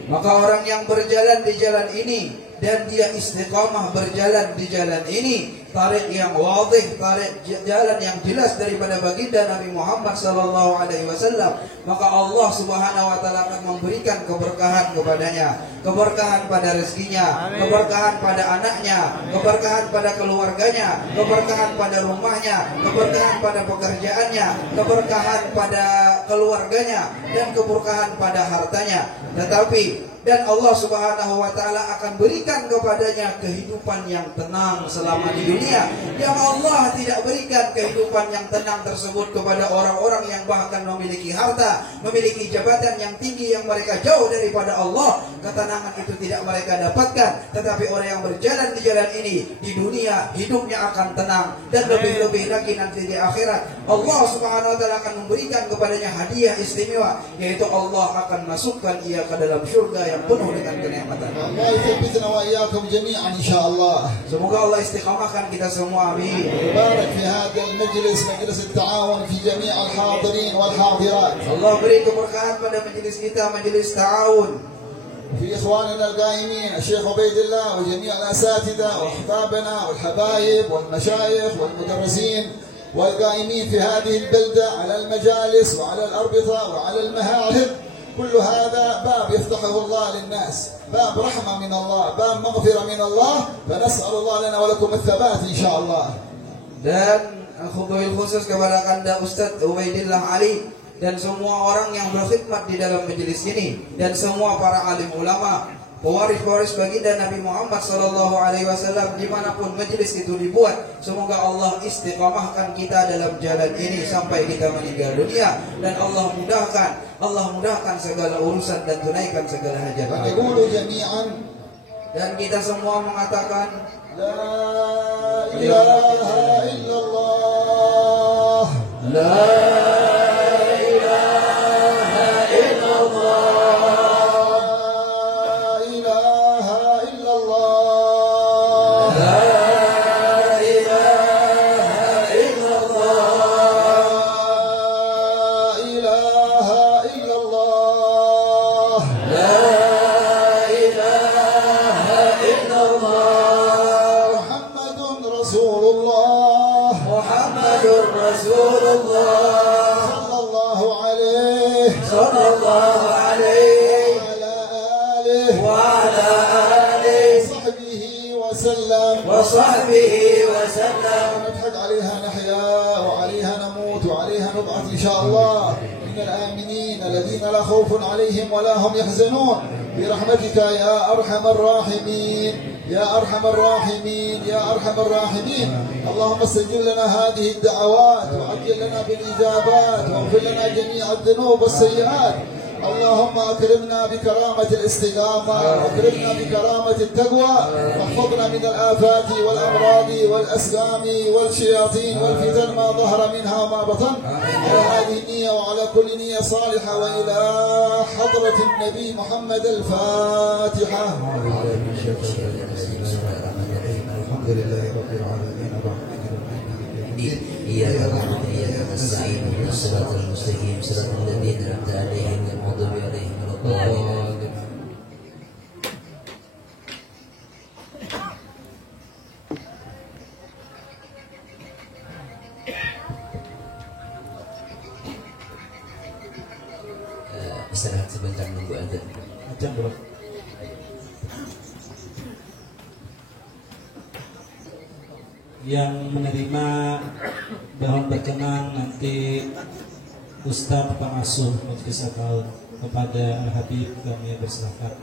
Maka orang yang berjalan di jalan ini dan dia istiqamah berjalan di jalan ini, tarik yang wadih, tarik jalan yang jelas daripada baginda Nabi Muhammad sallallahu alaihi wasallam, maka Allah Subhanahu wa taala akan memberikan keberkahan kepadanya, keberkahan pada rezekinya, keberkahan pada anaknya, keberkahan pada keluarganya, keberkahan pada rumahnya, keberkahan pada pekerjaannya, keberkahan pada keluarganya, dan keberkahan pada hartanya. Tetapi dan Allah Subhanahu wa taala akan berikan kepadanya kehidupan yang tenang selama di dunia, yang Allah tidak berikan kehidupan yang tenang tersebut kepada orang-orang yang bahkan memiliki harta, memiliki jabatan yang tinggi yang mereka jauh daripada Allah. Ketenangan itu tidak mereka dapatkan. Tetapi orang yang berjalan di jalan ini di dunia, hidupnya akan tenang, dan lebih-lebih lagi nanti di akhirat Allah Subhanahu wa taala akan memberikan kepadanya hadiah istimewa, yaitu Allah akan masukkan ia ke dalam surga yang penuh dengan kenikmatan. الله يثبتنا وإياكم جميعا إن شاء الله. Semoga Allah istiqamahkan kita semua, amin. ويبارك في هذا المجلس مجلس التعاون في جميع الحاضرين والحاضرات. Allah beri keberkahan pada majelis kita, majelis ta'awun. في إخواننا القائمين الشيخ عبيد الله وجميع الأساتذة وأحبابنا والحبايب والمشايخ والمدرسين والقائمين في هذه البلدة على المجالس وعلى الأربطة وعلى المهاهد. كل هذا باب يفتحه الله للناس، باب رحمة من الله، باب مغفرة من الله، فنسأل الله لنا ولكم الثبات إن شاء الله. Dan khutubil khusus kepada Kanda Ustadz Ubaidillah Ali dan semua orang yang berkhidmat di dalam majelis ini dan semua para alim ulama, pewaris-pewaris baginda Nabi Muhammad SAW dimanapun majelis itu dibuat. Semoga Allah istiqamahkan kita dalam jalan ini sampai kita meninggal dunia, dan Allah mudahkan segala urusan dan tunaikan segala hajat. فنقول جميعا Dan kita semua mengatakan لا إله إلا الله. La وصحبه وسلم. نضحك عليها نحيا وعليها نموت وعليها نبعث إن شاء الله من الآمنين الذين لا خوف عليهم ولا هم يحزنون برحمتك يا أرحم الراحمين يا أرحم الراحمين يا أرحم الراحمين. اللهم استجب لنا هذه الدعوات وعجل لنا بالإجابات واغفر لنا جميع الذنوب والسيئات. اللهم أكرمنا بكرامة الاستقامة وأكرمنا بكرامة التقوى، واحفظنا من الآفات والأمراض والأسقام والشياطين والفتن ما ظهر منها وما بطن. على هذه النية وعلى كل نية صالحة وإلى حضرة النبي محمد الفاتحة. الحمد لله رب العالمين الرحمن الرحيم إياك نعبد وإياك نستعين اهدنا الصراط المستقيم صراط الذين أنعمت عليهم غير المغضوب عليهم ولا الضالين. Istirahat sebentar nunggu azan. Azan bro. Yang menerima mohon berkenan nanti Ustaz Pengasuh Majelis Akal kepada Al-Habib kami bersilakan.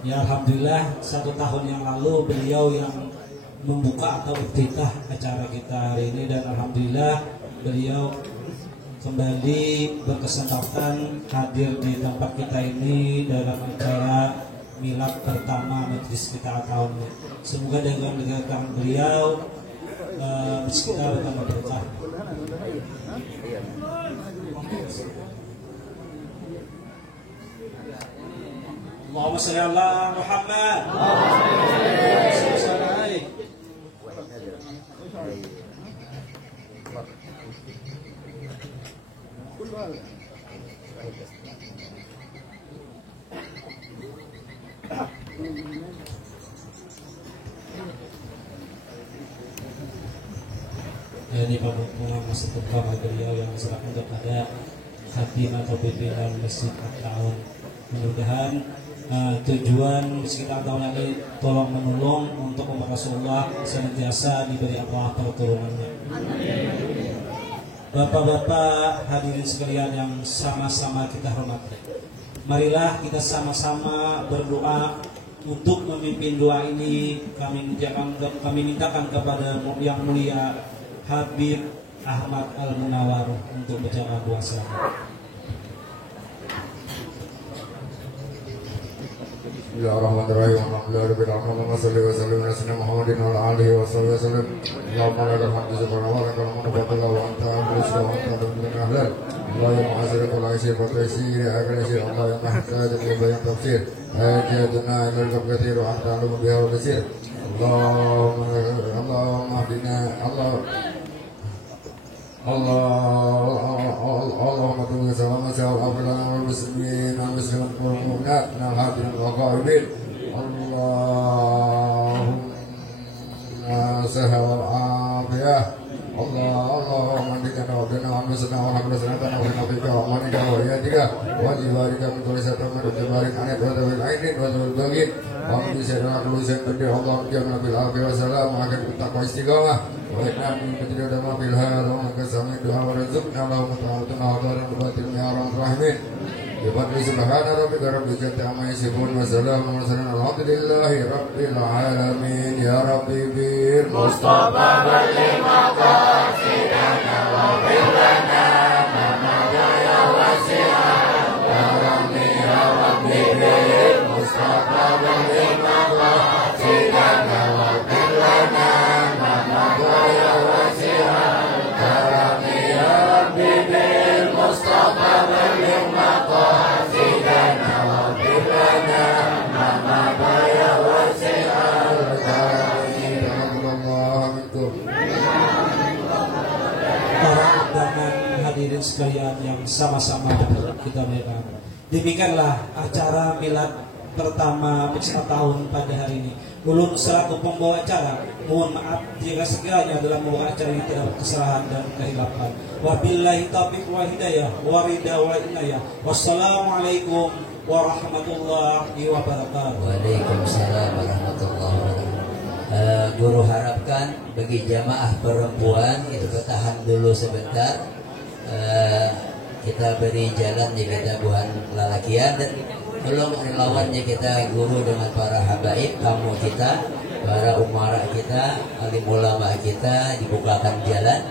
Ya alhamdulillah 1 tahun yang lalu beliau yang membuka atau iftitah acara kita hari ini, dan alhamdulillah beliau kembali berkesempatan hadir di tempat kita ini dalam acara milad pertama majelis kita tahun ini. Semoga dengan kedatangan beliau kita bertambah berkah. Allahumma shalli ala Muhammad. Ini pembukaan masa depan beliau yang diserahkan kepada hakim atau pimpinan Masjid At-Ta'awun. Mudah-mudahan tujuan sekitar tahun ini tolong menolong untuk umat Rasulullah senantiasa diberi Allah perturunannya. Bapak-bapak hadirin sekalian yang sama-sama kita hormati, marilah kita sama-sama berdoa untuk memimpin doa ini. Kami mintakan kepada yang mulia Habib Ahmad Al-Munawar untuk bicara doa selamat. Bismillahirrahmanirrahim. Alhamdulillahirabbil alamin. Wassalatu wassalamu ala sayyidina Muhammadin wa ala alihi wasallam. Allahumma lakal hamdu subhanahu wa ta'ala wa fadla wa anta al-rizqa wa anta min al-ahlal. Allahumma azrika wa aishir wa taysir akal shir. Allahumma ihtajat wa bayan tafsir. Hajatuna ila al-kathir wa anta alim biha wa basir. Allahumma الصحة والعافية اللهم اهدنا واهدنا وانصرنا وحفظنا سنتنا وقنا بك وامانك وحياتك وجبارك من كل شر من جبارك عنك وذوي العين وذوي البغي ومن شر كل شيء قدير اللهم جعلنا بالعافية والسلام وعافية بالتقوى استقامة وإنا من كثير ما في الهاد ومن كسام الدعاء ورزقنا اللهم تعالى ودار الباطل يا رب الراحمين بفضل سبحان ربك رب العزة عما يصفون وسلام وسلام الحمد لله رب العالمين يا ربي بالمصطفى بلغ مقاصدنا واغفر لنا ما مضى يا واسع كرمي يا ربي بالمصطفى بلغ مقاصدنا واغفر لنا ما مضى يا واسع كرمي يا ربي بالمصطفى بلغ مقاصدنا واغفر لنا ما مضى يا واسع الكرم تقبل الله منكم. Para undangan hadirin sekalian yang sama-sama kita berikan. Demikianlah acara milad pertama Pesta tahun pada hari ini. Ulun selaku pembawa acara, mohon maaf jika sekiranya dalam membawa acara ini terdapat kesalahan dan kehilapan. Wabillahi taufiq wa hidayah wa ridha wa inayah. Wassalamualaikum warahmatullahi wabarakatuh. Waalaikumsalam warahmatullahi wabarakatuh. Guru harapkan bagi jamaah perempuan itu ketahan dulu sebentar. Kita beri jalan ya kita buhan lalakian dan belum relawannya kita guru dengan para habaib tamu kita, para umara kita, alim ulama kita dibukakan jalan.